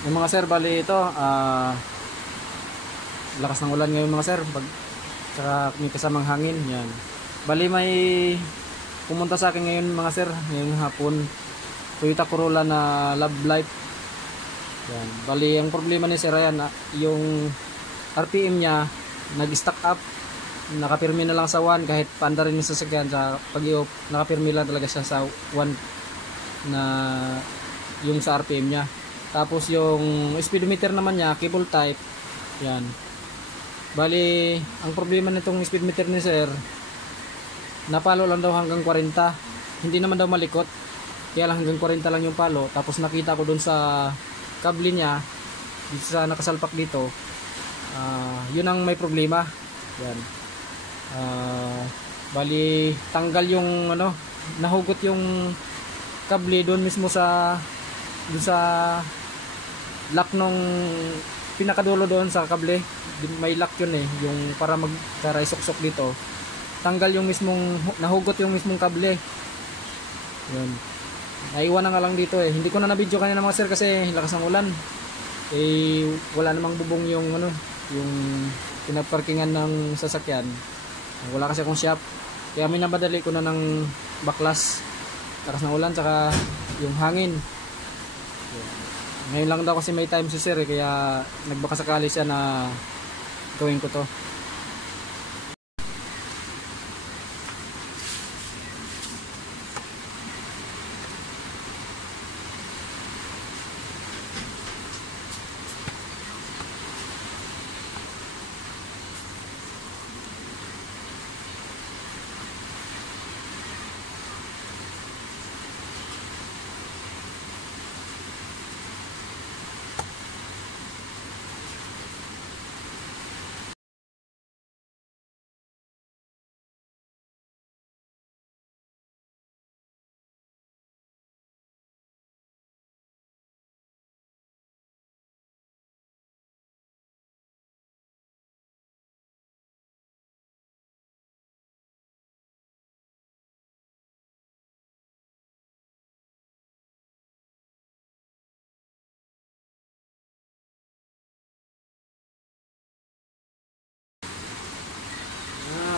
Yung mga sir, bali ito, lakas ng ulan ngayon mga sir, saka may kasamang hangin, yan. Bali may pumunta sa akin ngayon mga sir, ngayong hapon, Toyota Corolla na Love Life. Yan. Bali ang problema ni sir ayan, yung RPM niya nag-stack up, nakapirmi na lang sa 1 kahit panda rin yung sasakyan sa pag-iop, nakapirmi lang talaga siya sa 1 na yung sa RPM niya. Tapos yung speedometer naman niya, cable type. Yan. Bali, ang problema nitong speedometer ni sir, napalo lang daw hanggang 40. Hindi naman daw malikot. Kaya lang hanggang 40 lang yung palo. Tapos nakita ko dun sa kable niya, dito sa nakasalpak dito, yun ang may problema. Yan. Bali, tanggal yung ano, nahugot yung kable doon mismo sa lock nung pinakadulo doon sa kable. May lock yun eh, yung para magkaray suksok dito. Tanggal yung mismong, nahugot yung mismong kable. Yun. Naiwan na nga lang dito eh. Hindi ko na na-video kanina mga sir kasi lakas ng ulan. Eh wala namang bubong yung ano, yung pinaparkingan ng sasakyan. Wala kasi akong shop. Kaya minabadali ko na ng baklas. Lakas ng ulan tsaka yung hangin. Ngayon lang daw kasi may time si sir eh, kaya nagbakasakali siya na gawin ko to.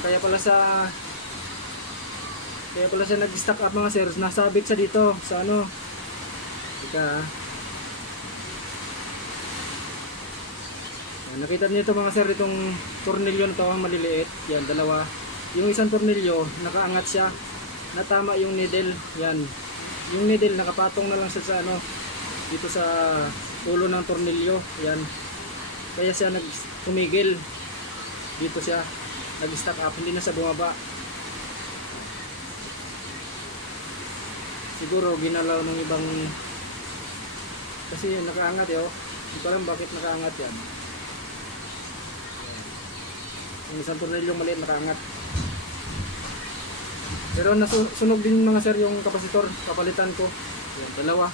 Kaya pala siya nag-stack up mga sir, nasabit siya dito sa ano. Nakita niyo ito mga sir, itong tornilyo na ito, maliliit. Yan, dalawa. Yung isang tornilyo, nakaangat siya. Natama yung needle. Yan. Yung needle, nakapatong na lang siya sa ano, dito sa ulo ng tornilyo. Yan. Kaya siya tumigil. Dito siya nag-stack up, hindi na siya bumaba. Siguro ginalaw ng ibang, kasi nakaangat eh, oh. Hindi ko alam bakit nakaangat yan. Yung isang tornilyo maliit nakaangat. Pero nasunog din mga sir yung kapasitor, kapalitan ko. Yan, dalawa.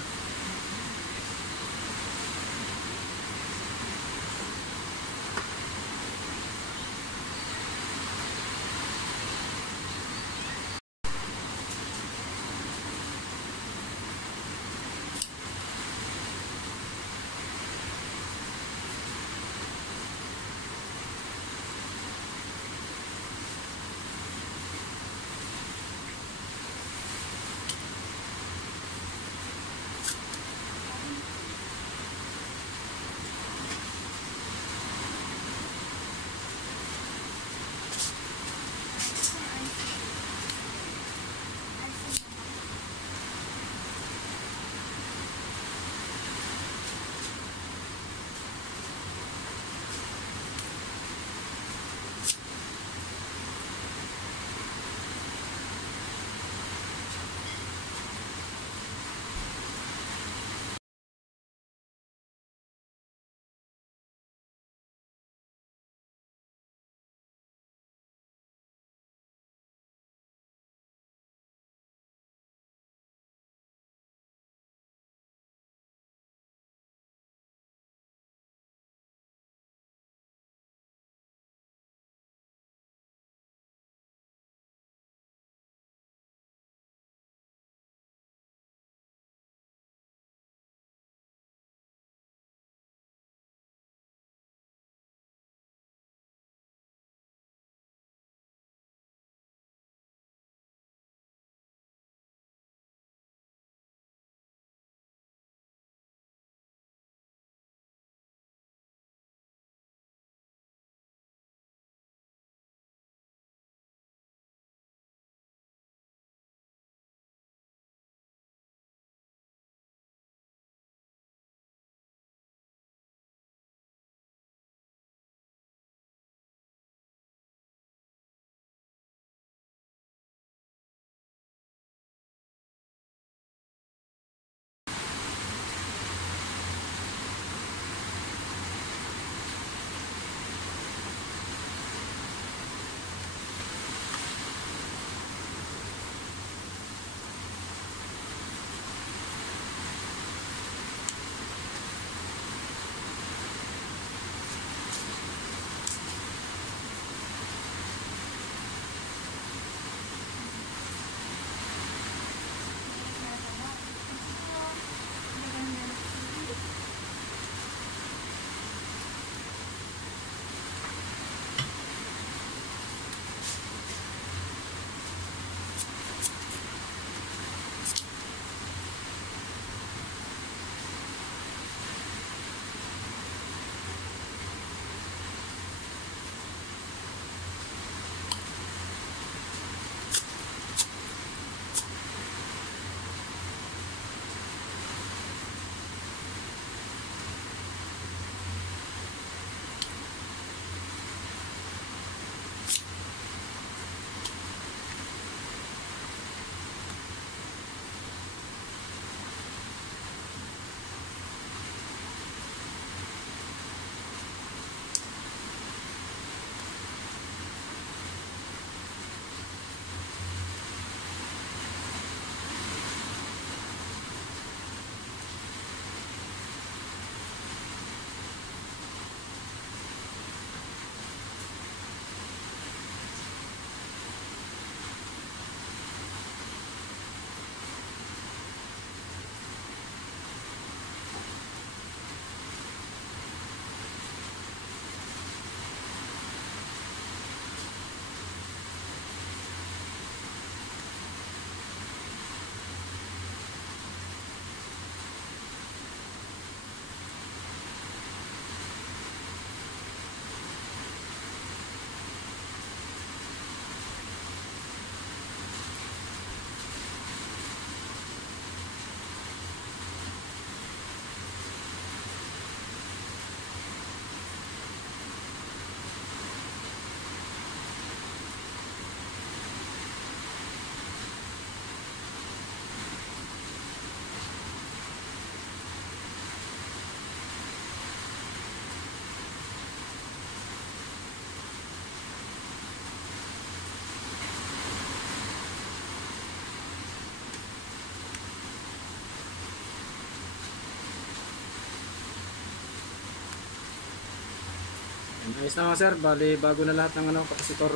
Ayos na mga sir, bali bago na lahat ng kapasitor.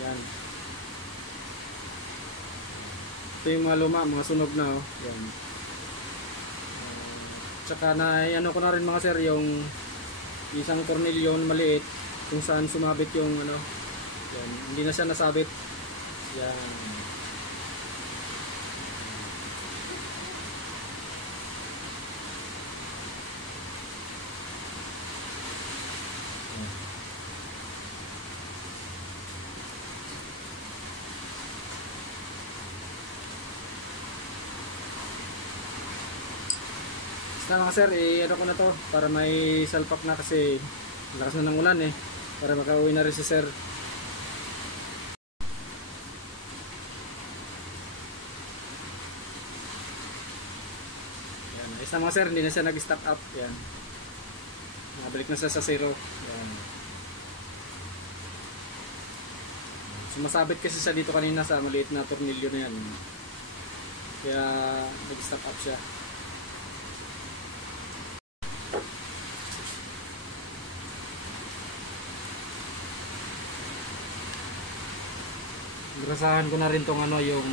Yan. Ito yung mga luma, mga sunog na oh. Yan. Tsaka na ko na rin mga sir yung isang tornilyo maliit kung saan sumabit yung yan. Hindi na siya nasabit. Yan. Basta mga sir, ko na to para may salpak na kasi lakas na ng ulan para makauwi na rin si sir. Yan, ayos na mga sir, hindi na siya nag-stack up. Yan. Nabalik na siya sa zero. Yan. Sumasabit kasi siya dito kanina sa maliit na tornilyo na yan. Kaya nag-stack up siya. Grasahan ko na rin tong yung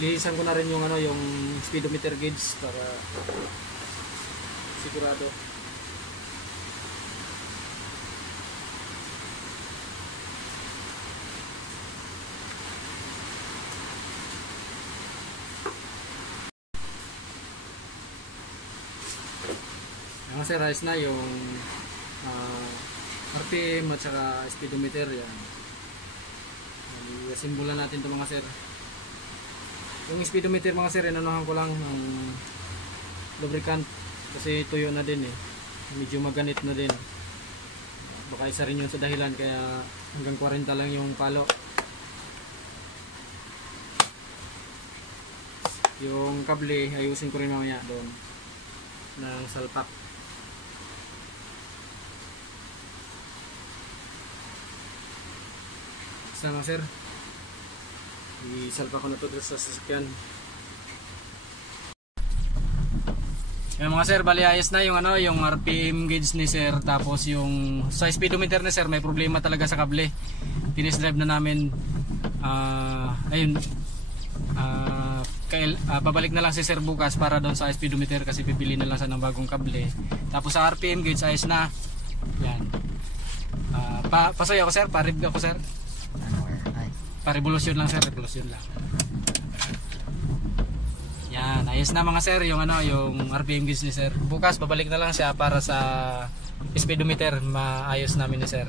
lihisan ko na rin yung speedometer gauge para sigurado. Ang sir, ayos na yung RPM at saka speedometer. Yan. Isimbolan natin ito mga sir. Yung speedometer mga sir, inanuhan ko lang ng lubricant kasi tuyo na din medyo maganit na din. Baka isa rin yun sa dahilan kaya hanggang 40 lang yung palo. Yung kable ayusin ko rin mamaya doon ng salpak. Mga sir, isalpa ko na ito sa sasakyan. Yung mga sir, bali ayos na yung yung RPM gauge ni sir, tapos yung sa speedometer ni sir may problema talaga sa kable. Finish drive na namin. Ayun, babalik na lang si sir bukas para doon sa speedometer kasi bibili na lang sa ng bagong kable. Tapos sa RPM gauge ayos na. Yan. Pasoy ako sir, parib ako sir. Pa-revolusyon lang sir, revolusyon lang. Yan, ayos na mga sir yung yung RPM gauge ni sir. Bukas babalik na lang siya para sa speedometer, maayos namin ni sir.